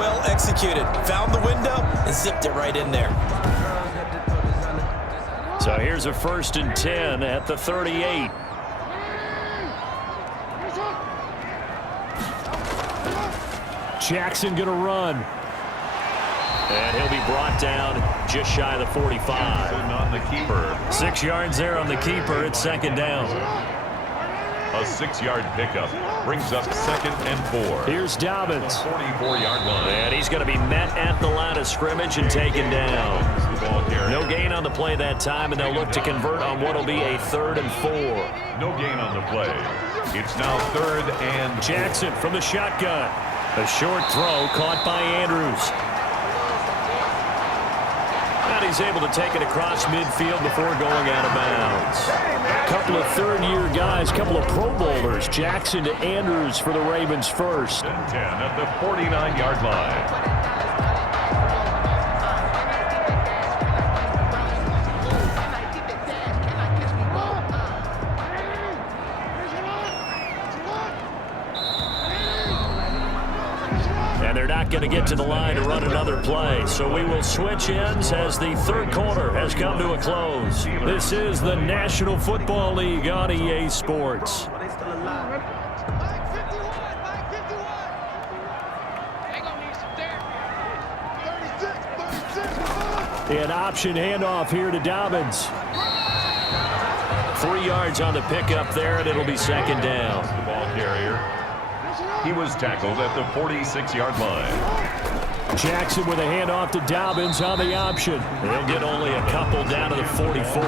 well executed. Found the window and zipped it right in there. So here's a 1st and 10 at the 38. Jackson going to run. And he'll be brought down just shy of the 45. On the keeper. 6 yards there on the keeper. It's 2nd down. A 6-yard pickup brings up 2nd and 4. Here's Dobbins. 44-yard line. And he's going to be met at the line of scrimmage and taken down. No gain on the play that time, and they'll look to convert on what will be a 3rd and 4. No gain on the play. It's now 3rd and 4. Jackson from the shotgun. A short throw caught by Andrews. And he's able to take it across midfield before going out of bounds. A couple of 3rd-year guys, a couple of Pro Bowlers. Jackson to Andrews for the Ravens first. 10 at the 49-yard line. And they're not going to get to the line to run another play. So we will switch ends as the 3rd quarter has come to a close. This is the National Football League on EA Sports. An option handoff here to Dobbins. 3 yards on the pickup there, and it'll be 2nd down. The ball carrier. He was tackled at the 46-yard line. Jackson with a handoff to Dobbins on the option. They'll get only a couple down to the 44.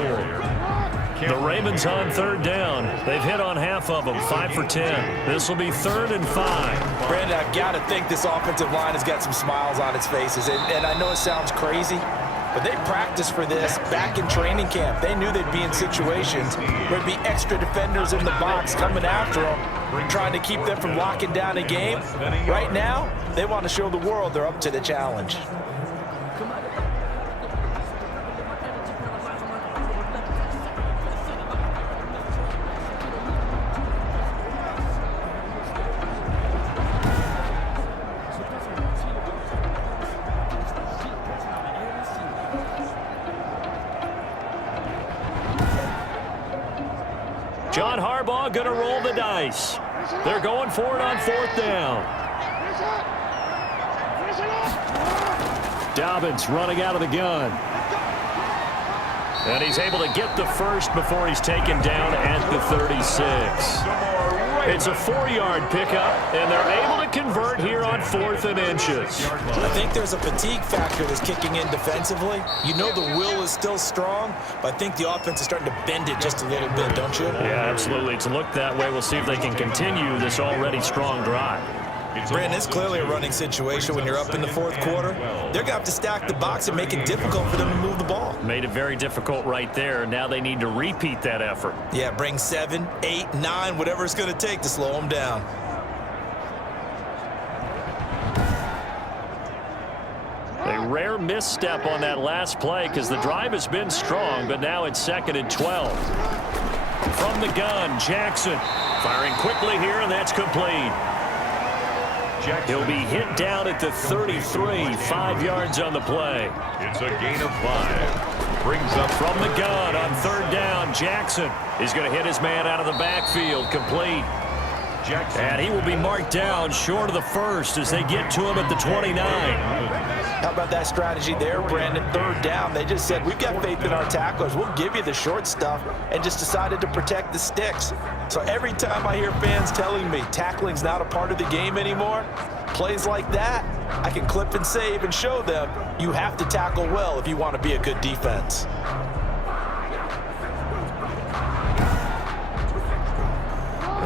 The Ravens on 3rd down. They've hit on half of them, 5 for 10. This will be 3rd and 5. Brandon, I've got to think this offensive line has got some smiles on its faces. And I know it sounds crazy, but they practiced for this back in training camp. They knew they'd be in situations where there'd be extra defenders in the box coming after them, trying to keep them from locking down a game. Right now, they want to show the world they're up to the challenge. John Harbaugh going to roll the dice. They're going for it on 4th down. Dobbins running out of the gun. And he's able to get the first before he's taken down at the 36. It's a 4-yard pickup, and they're able to convert here on 4th and inches. I think there's a fatigue factor that's kicking in defensively. You know the will is still strong, but I think the offense is starting to bend it just a little bit, don't you? Yeah, absolutely. It's looked that way. We'll see if they can continue this already strong drive. Brandon, it's clearly a running situation when you're up in the 4th quarter. They're going to have to stack the box and make it difficult for them to move the ball. Made it very difficult right there. Now they need to repeat that effort. Yeah, bring 7, 8, 9, whatever it's going to take to slow them down. A rare misstep on that last play because the drive has been strong, but now it's 2nd and 12. From the gun, Jackson firing quickly here, and that's complete. He'll be hit down at the 33, 5 yards on the play. It's a gain of 5. Brings up from the gun on 3rd down. Jackson is going to hit his man out of the backfield, complete. Jackson. And he will be marked down short of the first as they get to him at the 29. How about that strategy there, Brandon? 3rd down. They just said, we've got faith in our tacklers. We'll give you the short stuff, and just decided to protect the sticks. So every time I hear fans telling me tackling's not a part of the game anymore, plays like that, I can clip and save and show them you have to tackle well if you want to be a good defense.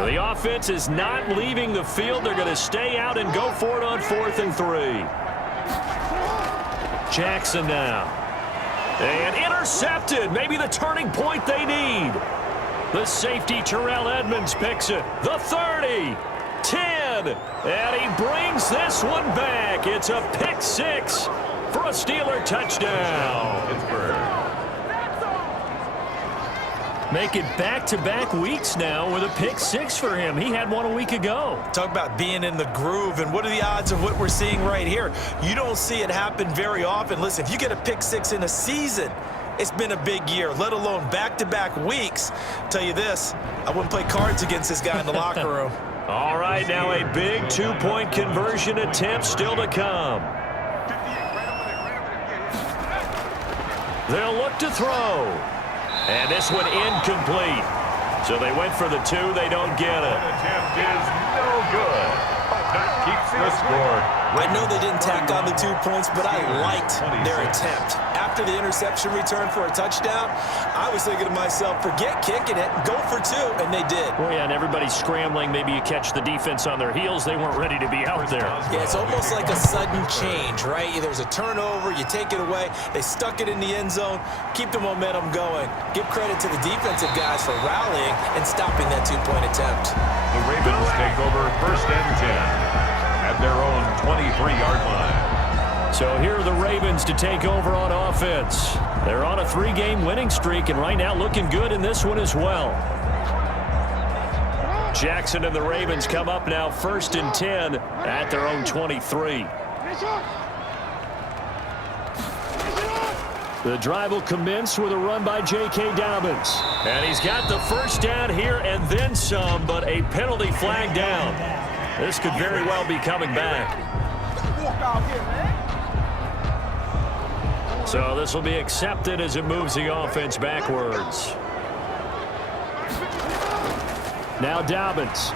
The offense is not leaving the field. They're going to stay out and go for it on 4th and 3. Jackson now. And intercepted. Maybe the turning point they need. The safety, Terrell Edmonds, picks it. The 30. 10. And he brings this one back. It's a pick 6 for a Steeler touchdown. Make it back-to-back weeks now with a pick six for him. He had one a week ago. Talk about being in the groove, and what are the odds of what we're seeing right here? You don't see it happen very often. Listen, if you get a pick six in a season, it's been a big year, let alone back-to-back weeks. Tell you this, I wouldn't play cards against this guy in the locker room. All right, now a big two-point conversion attempt still to come. They'll look to throw. And this one incomplete. So they went for the two. They don't get it. That attempt is no good. That keeps the score. I know they didn't tack on the 2 points, but I liked their attempt. After the interception return for a touchdown, I was thinking to myself, forget kicking it, go for two, and they did. Well, yeah, and everybody's scrambling. Maybe you catch the defense on their heels. They weren't ready to be out there. Yeah, it's almost like a sudden change, right? There's a turnover, you take it away, they stuck it in the end zone, keep the momentum going. Give credit to the defensive guys for rallying and stopping that two-point attempt. The Ravens take over 1st and 10 at their own 23-yard line. So here are the Ravens to take over on offense. They're on a 3-game winning streak, and right now looking good in this one as well. Jackson and the Ravens come up now 1st and 10 at their own 23. The drive will commence with a run by J.K. Dobbins. And he's got the first down here and then some, but a penalty flag down. This could very well be coming back. So this will be accepted as it moves the offense backwards. Now Dobbins.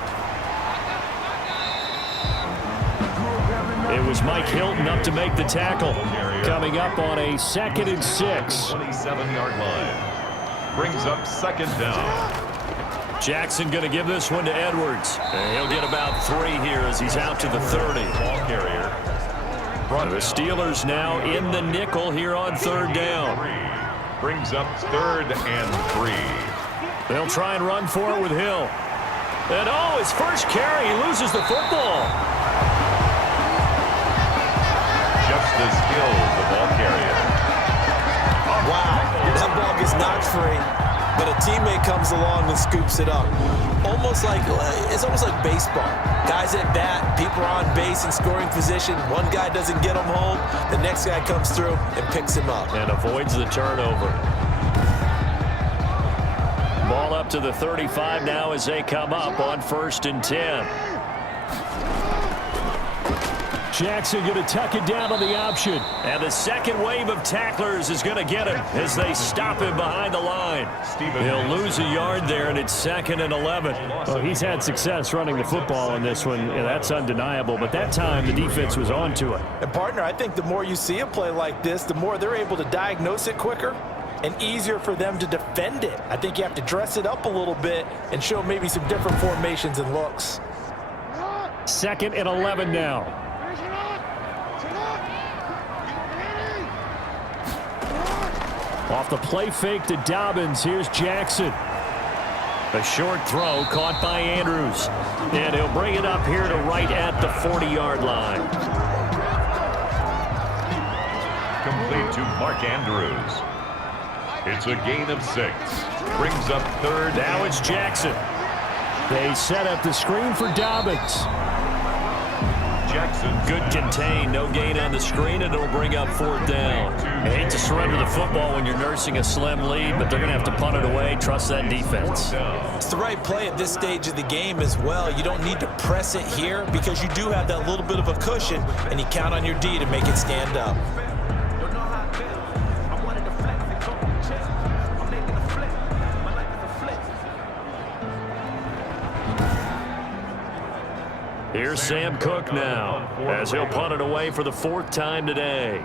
It was Mike Hilton up to make the tackle. Coming up on a 2nd and 6. 27-yard line. Brings up 2nd down. Jackson going to give this one to Edwards. And he'll get about 3 here as he's out to the 30. Ball carrier. The Steelers now in the nickel here on 3rd down. Brings up 3rd and 3. They'll try and run for it with Hill. And oh, his first carry, he loses the football. Justice Hill, the ball carrier. Wow, that ball gets knocked free, but a teammate comes along and scoops it up. It's almost like baseball. Guys at bat, people are on base in scoring position. One guy doesn't get him home, the next guy comes through and picks him up. And avoids the turnover. Ball up to the 35 now as they come up on 1st and 10. Jackson going to tuck it down on the option. And the second wave of tacklers is going to get him as they stop him behind the line. He'll lose a yard there, and it's 2nd and 11. Well, he's had success running the football in this one, and that's undeniable. But that time, the defense was on to it. And, partner, I think the more you see a play like this, the more they're able to diagnose it quicker and easier for them to defend it. I think you have to dress it up a little bit and show maybe some different formations and looks. 2nd and 11 now. Off the play fake to Dobbins, here's Jackson. A short throw caught by Andrews. And he'll bring it up here to right at the 40-yard line. Complete to Mark Andrews. It's a gain of 6. Brings up 3rd. Now it's Jackson. They set up the screen for Dobbins. Jackson. Good contain, no gain on the screen, and it'll bring up 4th down. I hate to surrender the football when you're nursing a slim lead, but they're going to have to punt it away. Trust that defense. It's the right play at this stage of the game as well. You don't need to press it here because you do have that little bit of a cushion, and you count on your D to make it stand up. Here's Sam Cook now, as he'll punt it away for the 4th time today.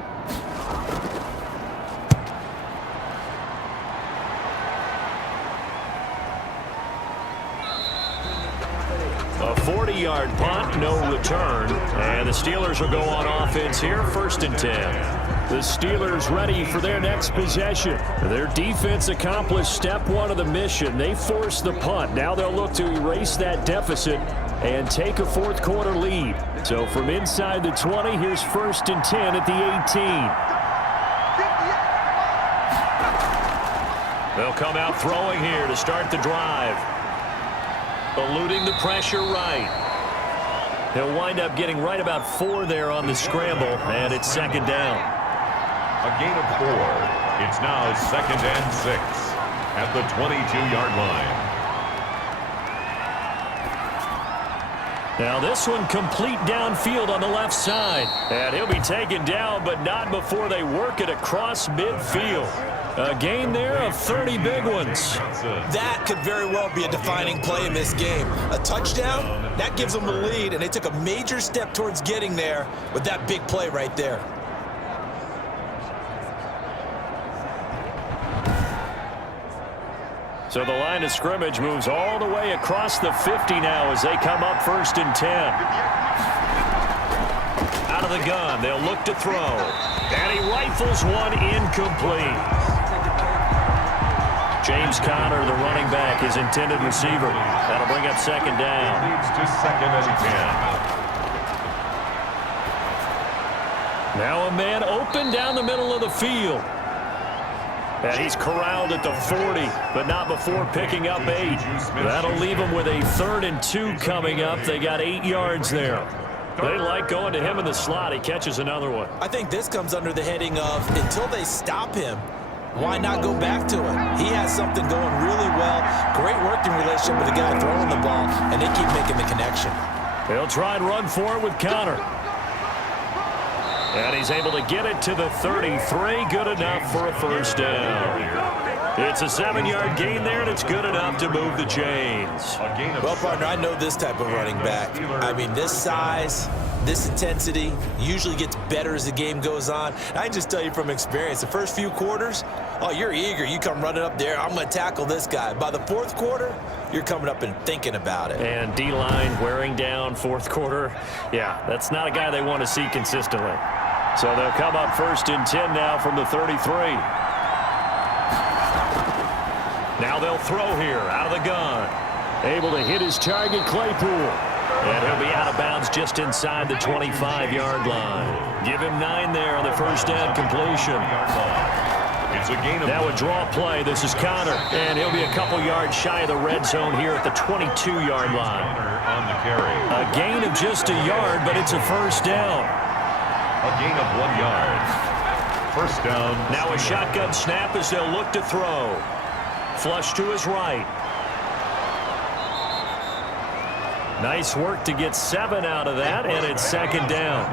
A 40-yard punt, no return, and the Steelers will go on offense here, 1st and 10. The Steelers ready for their next possession. Their defense accomplished step 1 of the mission. They forced the punt. Now they'll look to erase that deficit and take a 4th quarter lead. So from inside the 20, here's 1st and 10 at the 18. They'll come out throwing here to start the drive. Eluding the pressure right. He'll wind up getting right about 4 there on the scramble, and it's second down. A gain of 4. It's now 2nd and 6 at the 22-yard line. Now this one complete downfield on the left side. And he'll be taken down, but not before they work it across midfield. A gain there of 30 big ones. That could very well be a defining play in this game. A touchdown, that gives them the lead, and they took a major step towards getting there with that big play right there. So the line of scrimmage moves all the way across the 50 now as they come up 1st and 10. Out of the gun, they'll look to throw. And he rifles one incomplete. James Conner, the running back, his intended receiver. That'll bring up second down. Leads to 2nd and 10. Now a man open down the middle of the field. And he's corralled at the 40, but not before picking up 8. That'll leave him with a 3rd and 2 coming up. They got 8 yards there. They like going to him in the slot. He catches another one. I think this comes under the heading of until they stop him, why not go back to him? He has something going really well. Great working relationship with the guy throwing the ball, and they keep making the connection. They'll try and run for it with Conner. And he's able to get it to the 33. Good enough for a first down. It's a 7-yard gain there, and it's good enough to move the chains. Well, partner, I know this type of running back. I mean, this size, this intensity usually gets better as the game goes on. I can just tell you from experience, the first few quarters, oh, you're eager. You come running up there, I'm going to tackle this guy. By the 4th quarter, you're coming up and thinking about it. And D-line wearing down 4th quarter. Yeah, that's not a guy they want to see consistently. So they'll come up 1st and 10 now from the 33. Now they'll throw here out of the gun. Able to hit his target, Claypool. And he'll be out of bounds just inside the 25-yard line. Give him 9 there on the first down completion. It's a gain of now a draw play. This is Conner. And he'll be a couple yards shy of the red zone here at the 22-yard line. on the carry. A gain of just a yard, but it's a first down. A gain of 1 yard. First down. Now a shotgun snap as they'll look to throw. Flush to his right. Nice work to get 7 out of that, and it's second down.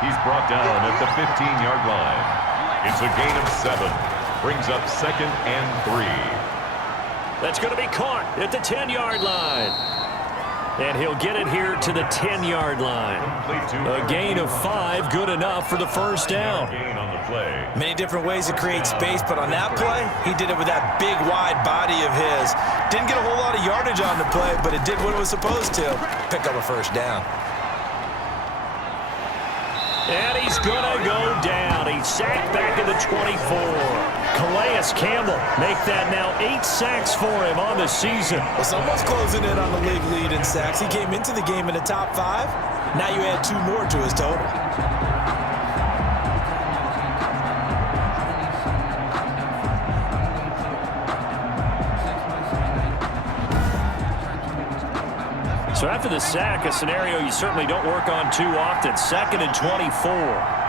He's brought down at the 15-yard line. It's a gain of 7. Brings up 2nd and 3. That's going to be caught at the 10-yard line. And he'll get it here to the 10-yard line. A gain of 5, good enough for the first down. Gain on the play. Many different ways to create space, but on that play, he did it with that big, wide body of his. Didn't get a whole lot of yardage on the play, but it did what it was supposed to. Pick up a first down. And he's going to go down. He's sacked back at the 24. Calais Campbell make that now 8 sacks for him on the season. Well, someone's closing in on the league lead in sacks. He came into the game in the top 5. Now you add 2 more to his total. So after the sack, a scenario you certainly don't work on too often. 2nd and 24.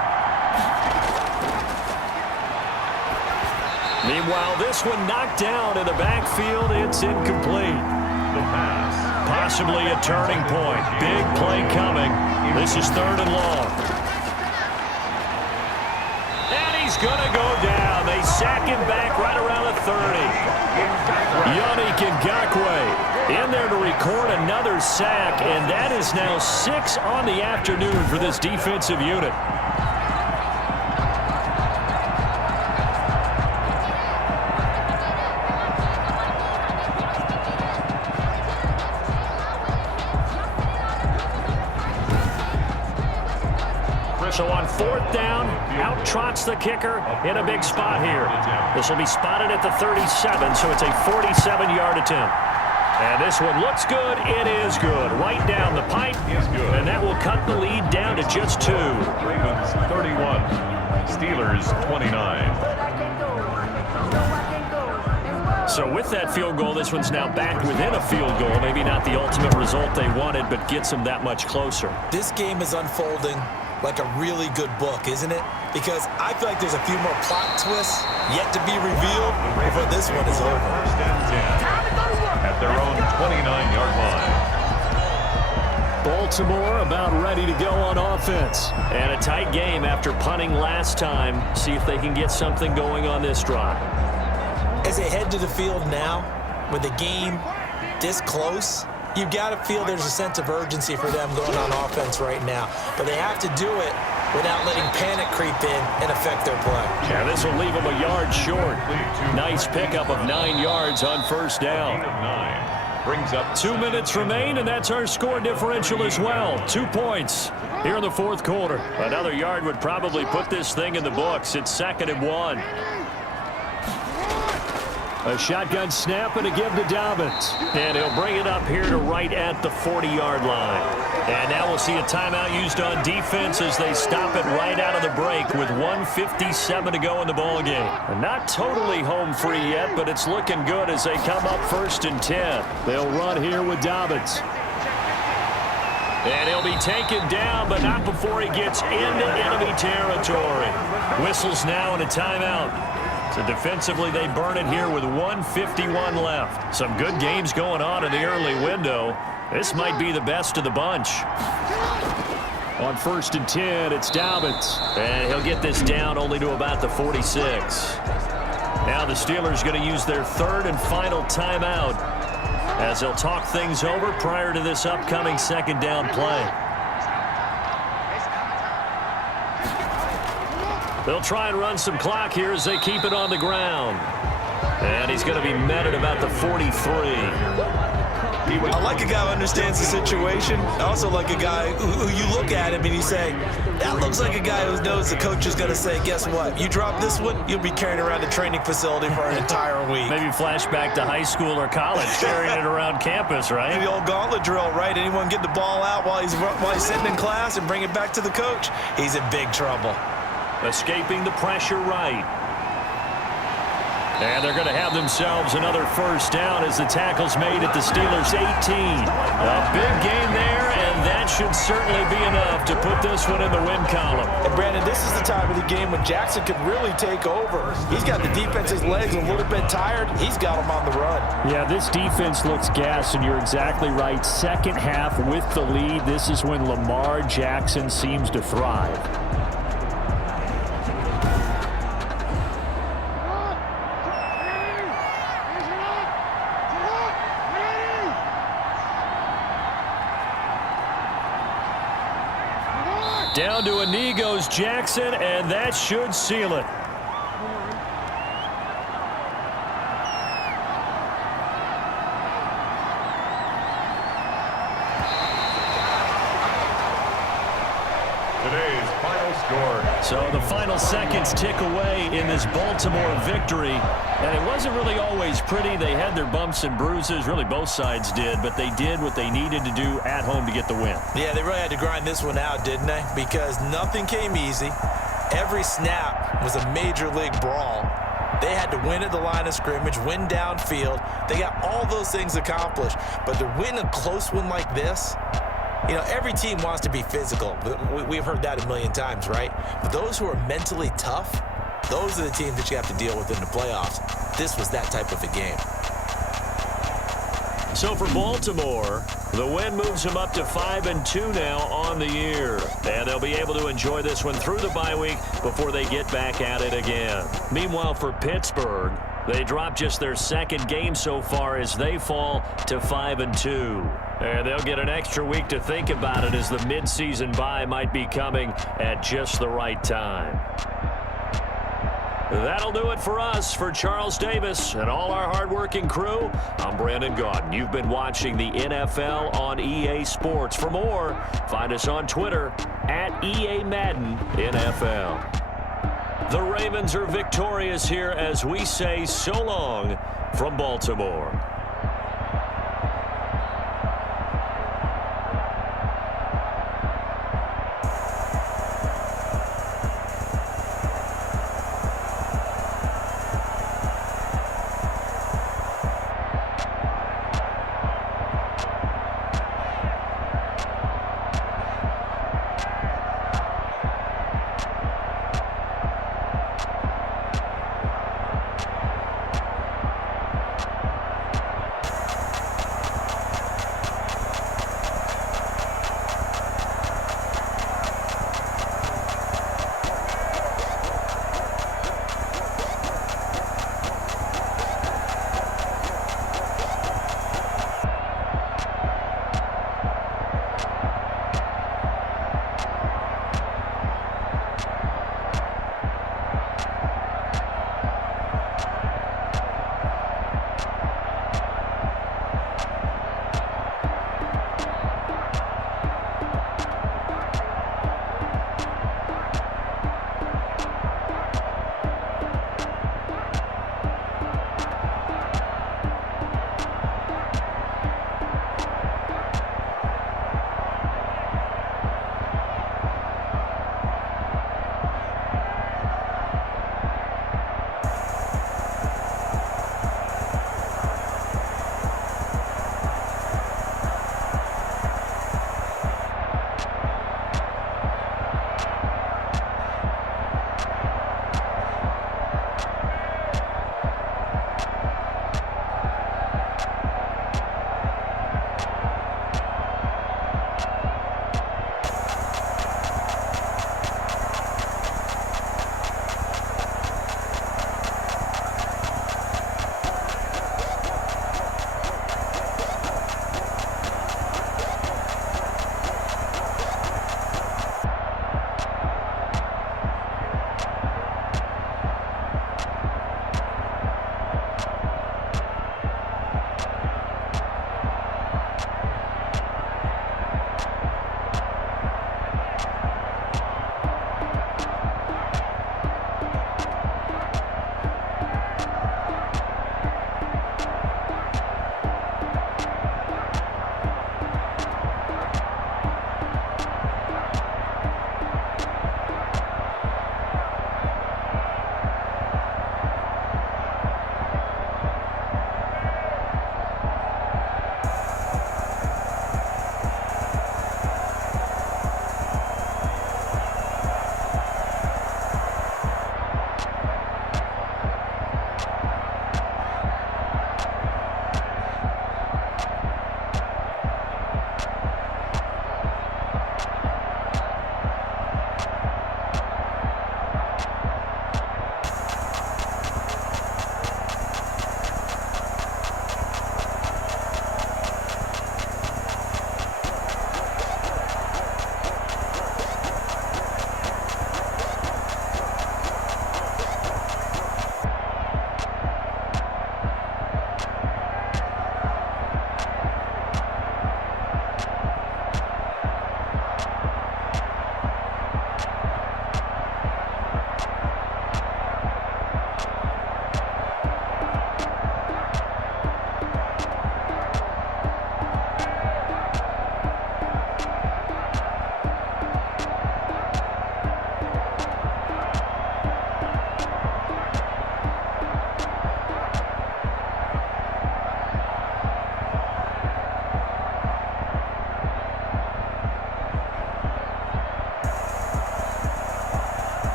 Meanwhile, this one knocked down in the backfield. It's incomplete. The pass. Possibly a turning point. Big play coming. This is 3rd and long. And he's going to go down. They sack him back right around the 30. Yannick Ngakoue in there to record another sack, and that is now 6 on the afternoon for this defensive unit. So on 4th down, out trots the kicker in a big spot here. This will be spotted at the 37, so it's a 47-yard attempt. And this one looks good. It is good. Right down the pipe, and that will cut the lead down to just 2. Ravens 31, Steelers 29. So with that field goal, this one's now back within a field goal. Maybe not the ultimate result they wanted, but gets them that much closer. This game is unfolding like a really good book, isn't it? Because I feel like there's a few more plot twists yet to be revealed before this one is over. First and 10 at their own 29-yard line. Baltimore about ready to go on offense. And a tight game after punting last time. See if they can get something going on this drive. As they head to the field now, with the game this close, you've got to feel there's a sense of urgency for them going on offense right now. But they have to do it without letting panic creep in and affect their play. Yeah, this will leave them a yard short. Nice pickup of 9 yards on first down. Brings up 2 minutes remain, and that's our score differential as well. 2 points here in the fourth quarter. Another yard would probably put this thing in the books. It's 2nd and 1. A shotgun snap and a give to Dobbins. And he'll bring it up here to right at the 40-yard line. And now we'll see a timeout used on defense as they stop it right out of the break with 1:57 to go in the ballgame. Not totally home free yet, but it's looking good as they come up 1st and 10. They'll run here with Dobbins. And he'll be taken down, but not before he gets into enemy territory. Whistles now and a timeout. So defensively, they burn it here with 1:51 left. Some good games going on in the early window. This might be the best of the bunch. On 1st and 10, it's Dobbins. And he'll get this down only to about the 46. Now the Steelers going to use their 3rd and final timeout as they'll talk things over prior to this upcoming 2nd down play. They'll try and run some clock here as they keep it on the ground. And he's going to be met at about the 43. I like a guy who understands the situation. I also like a guy who you look at him and you say, that looks like a guy who knows the coach is going to say, guess what? You drop this one, you'll be carrying around the training facility for an entire week. Maybe flashback to high school or college, carrying it around campus, right? The old gauntlet drill, right? Anyone get the ball out while he's sitting in class and bring it back to the coach? He's in big trouble. Escaping the pressure right. And they're going to have themselves another first down as the tackle's made at the Steelers' 18. A big gain there, and that should certainly be enough to put this one in the win column. And Brandon, this is the time of the game when Jackson could really take over. He's got the defense's legs a little bit tired. He's got them on the run. Yeah, this defense looks gassed, and you're exactly right. Second half with the lead, this is when Lamar Jackson seems to thrive. Down to a knee goes Jackson, and that should seal it. today's final score. So the final seconds tick away in this Baltimore victory. And it wasn't really always pretty. They had their bumps and bruises. Really, both sides did. But they did what they needed to do at home to get the win. Yeah, they really had to grind this one out, didn't they? Because nothing came easy. Every snap was a major league brawl. They had to win at the line of scrimmage, win downfield. They got all those things accomplished. But to win a close one like this, you know, every team wants to be physical. We've heard that a million times, right? But those who are mentally tough, those are the teams that you have to deal with in the playoffs. This was that type of a game. So for Baltimore, the win moves them up to 5-2 now on the year. And they'll be able to enjoy this one through the bye week before they get back at it again. Meanwhile, for Pittsburgh, they drop just their second game so far as they fall to 5-2. And they'll get an extra week to think about it as the midseason bye might be coming at just the right time. That'll do it for us. For Charles Davis and all our hardworking crew, I'm Brandon Gaudin. You've been watching the NFL on EA Sports. For more, find us on Twitter at EA Madden NFL. The Ravens are victorious here as we say so long from Baltimore.